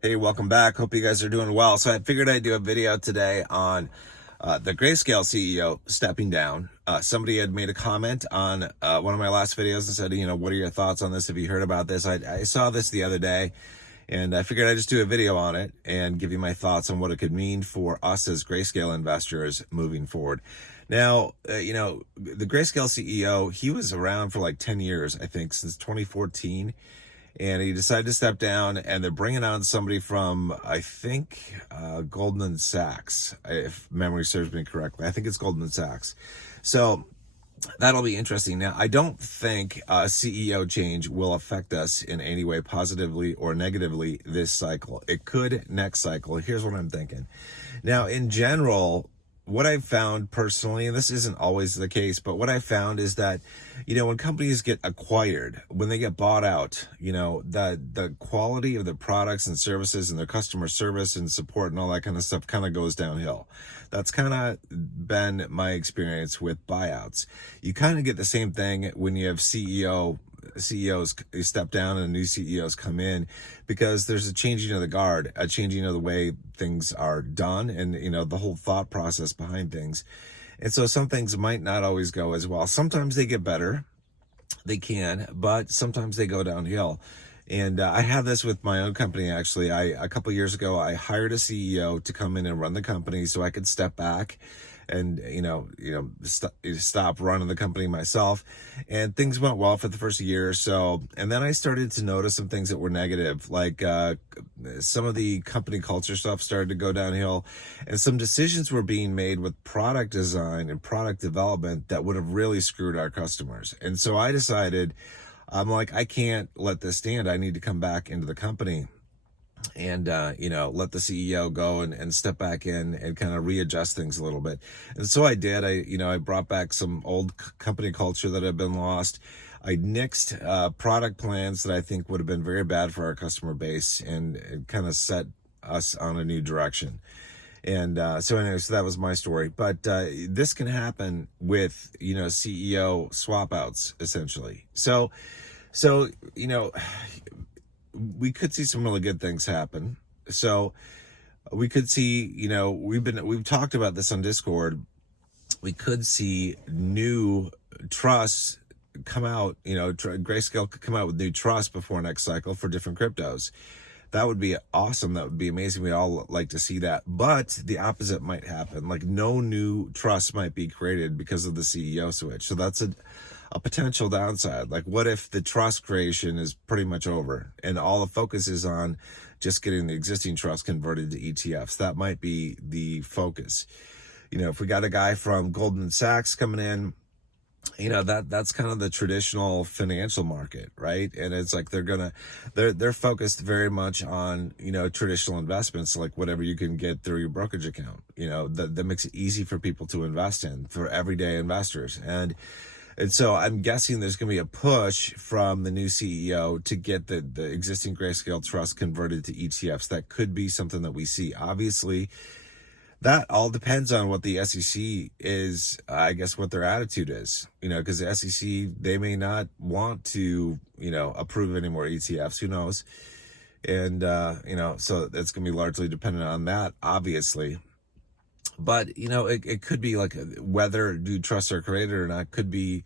Hey, welcome back. Hope you guys are doing well. So I figured I'd do a video today on the Grayscale CEO stepping down. Somebody had made a comment on one of my last videos and said, what are your thoughts on this? Have you heard about this? I saw this the other day and I figured I'd just do a video on it and give you my thoughts on what it could mean for us as Grayscale investors moving forward. Now, the Grayscale CEO, he was around for like 10 years, I think, since 2014. And he decided to step down, and they're bringing on somebody from, I think, Goldman Sachs, if memory serves me correctly. I think it's Goldman Sachs. So that'll be interesting. Now, I don't think CEO change will affect us in any way, positively or negatively, this cycle. It could next cycle. Here's what I'm thinking. Now, in general, what I've found personally, and this isn't always the case, but what I found is that, when companies get acquired, when they get bought out, the quality of the products and services and their customer service and support and all that kind of stuff kind of goes downhill. That's kind of been my experience with buyouts. You kind of get the same thing when you have CEOs step down and new CEOs come in, because there's a changing of the guard, a changing of the way things are done, and the whole thought process behind things. And so some things might not always go as well. Sometimes they get better, they can, but sometimes they go downhill. And I had this with my own company. Actually, a couple years ago, I hired a CEO to come in and run the company so I could step back and stop running the company myself. And things went well for the first year or so, and then I started to notice some things that were negative, like some of the company culture stuff started to go downhill, and some decisions were being made with product design and product development that would have really screwed our customers. And so I decided, I'm like, I can't let this stand. I need to come back into the company and let the CEO go and step back in and kind of readjust things a little bit. And so I did. I brought back some old company culture that had been lost. I nixed product plans that I think would have been very bad for our customer base, and it kind of set us on a new direction. And so that was my story. But this can happen with CEO swap outs, essentially. So we could see some really good things happen. So we could see, we've talked about this on Discord. We could see new trusts come out, Grayscale could come out with new trusts before next cycle for different cryptos. That would be awesome. That would be amazing. We all like to see that. But the opposite might happen. Like, no new trust might be created because of the CEO switch. So that's a potential downside. Like, what if the trust creation is pretty much over and all the focus is on just getting the existing trust converted to ETFs? That might be the focus. If we got a guy from Goldman Sachs coming in, that's kind of the traditional financial market, right? And it's like they're focused very much on traditional investments, like whatever you can get through your brokerage account, that makes it easy for people to invest in, for everyday investors. And so I'm guessing there's going to be a push from the new CEO to get the existing Grayscale trust converted to ETFs. That could be something that we see. Obviously, that all depends on what the SEC is, I guess, what their attitude is, because the SEC, they may not want to, approve any more ETFs. Who knows? And, so it's going to be largely dependent on that, obviously. But, it could be like whether new trusts are created or not could be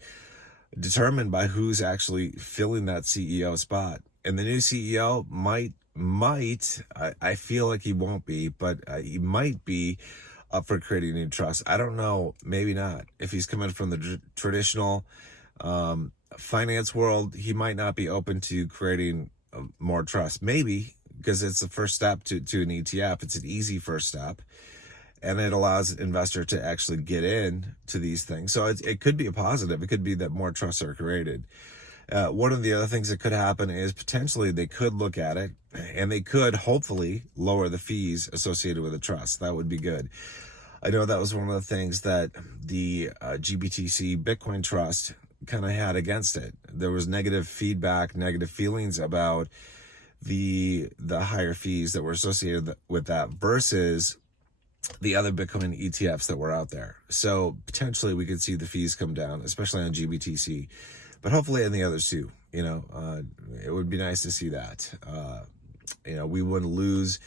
determined by who's actually filling that CEO spot. And the new CEO might, I feel like he won't be, but he might be up for creating a new trust. I don't know, maybe not. If he's coming from the traditional finance world, he might not be open to creating more trust. Maybe, because it's the first step to an ETF. It's an easy first step, and it allows an investor to actually get in to these things. So it could be a positive. It could be that more trusts are created. One of the other things that could happen is potentially they could look at it and they could hopefully lower the fees associated with a trust. That would be good. I know that was one of the things that the GBTC Bitcoin Trust kind of had against it. There was negative feedback, negative feelings about the higher fees that were associated with that versus the other Bitcoin ETFs that were out there. So potentially we could see the fees come down, especially on GBTC, but hopefully on the others too. It would be nice to see that. we wouldn't lose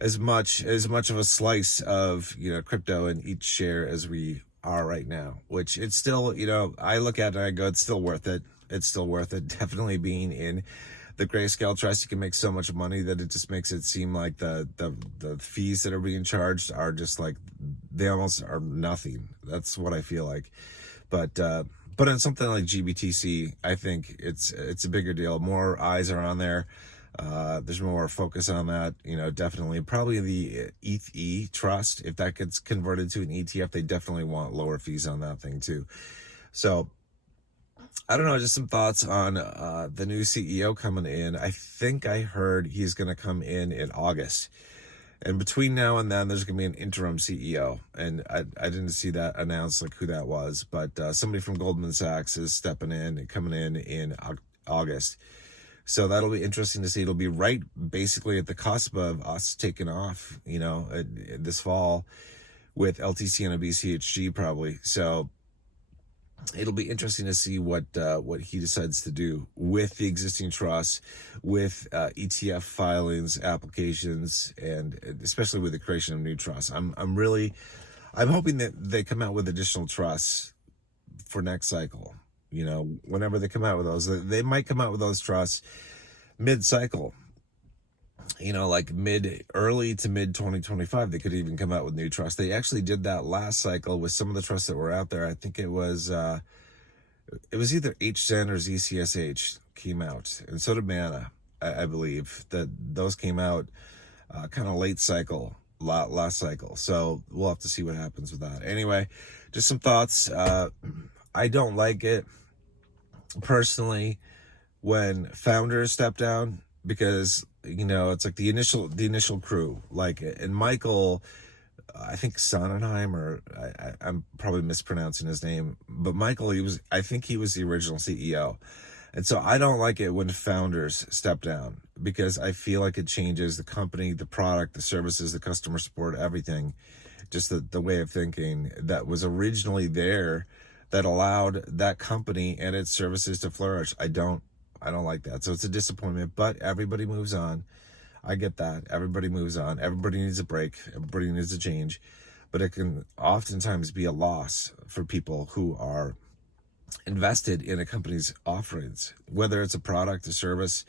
as much of a slice of crypto in each share as we are right now, which it's still, I look at it and I go, it's still worth it. It's still worth it. Definitely being in the Grayscale trust, you can make so much money that it just makes it seem like the fees that are being charged are just like, they almost are nothing. That's what I feel like. But on something like GBTC, I think it's a bigger deal. More eyes are on there. There's more focus on that, definitely. Probably the ETH trust, if that gets converted to an ETF, they definitely want lower fees on that thing too. So I don't know, just some thoughts on the new CEO coming in. I think I heard he's going to come in August. And between now and then, there's going to be an interim CEO. And I didn't see that announced, like who that was. But somebody from Goldman Sachs is stepping in and coming in August. So that'll be interesting to see. It'll be right basically at the cusp of us taking off, this fall with LTC and a BCHG probably. So it'll be interesting to see what he decides to do with the existing trusts, with ETF filings, applications, and especially with the creation of new trusts. I'm hoping that they come out with additional trusts for next cycle. Whenever they come out with those, they might come out with those trusts mid-cycle. Like early to mid 2025, they could even come out with new trusts. They actually did that last cycle with some of the trusts that were out there. I think it was either HZEN or ZCSH came out, and so did Mana. I believe that those came out kind of late cycle, last cycle. So we'll have to see what happens with that. Anyway, just some thoughts. I don't like it personally when founders step down, because it's like the initial crew, like, and Michael, I think Sonnenheim, or I'm probably mispronouncing his name, but Michael, I think he was the original CEO. And so I don't like it when founders step down, because I feel like it changes the company, the product, the services, the customer support, everything. Just the way of thinking that was originally there that allowed that company and its services to flourish. I don't like that. So it's a disappointment, but everybody moves on. I get that. Everybody moves on. Everybody needs a break. Everybody needs a change. But it can oftentimes be a loss for people who are invested in a company's offerings, whether it's a product, a service,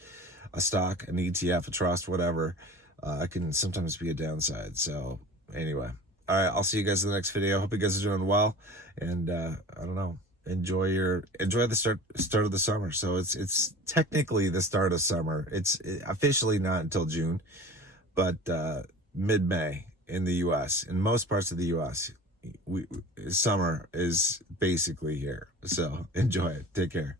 a stock, an ETF, a trust, whatever. It can sometimes be a downside. So anyway, all right, I'll see you guys in the next video. Hope you guys are doing well, and I don't know, enjoy the start of the summer. So it's technically the start of summer. It's officially not until June, but mid-May in the U.S. In most parts of the U.S., summer is basically here. So enjoy it. Take care.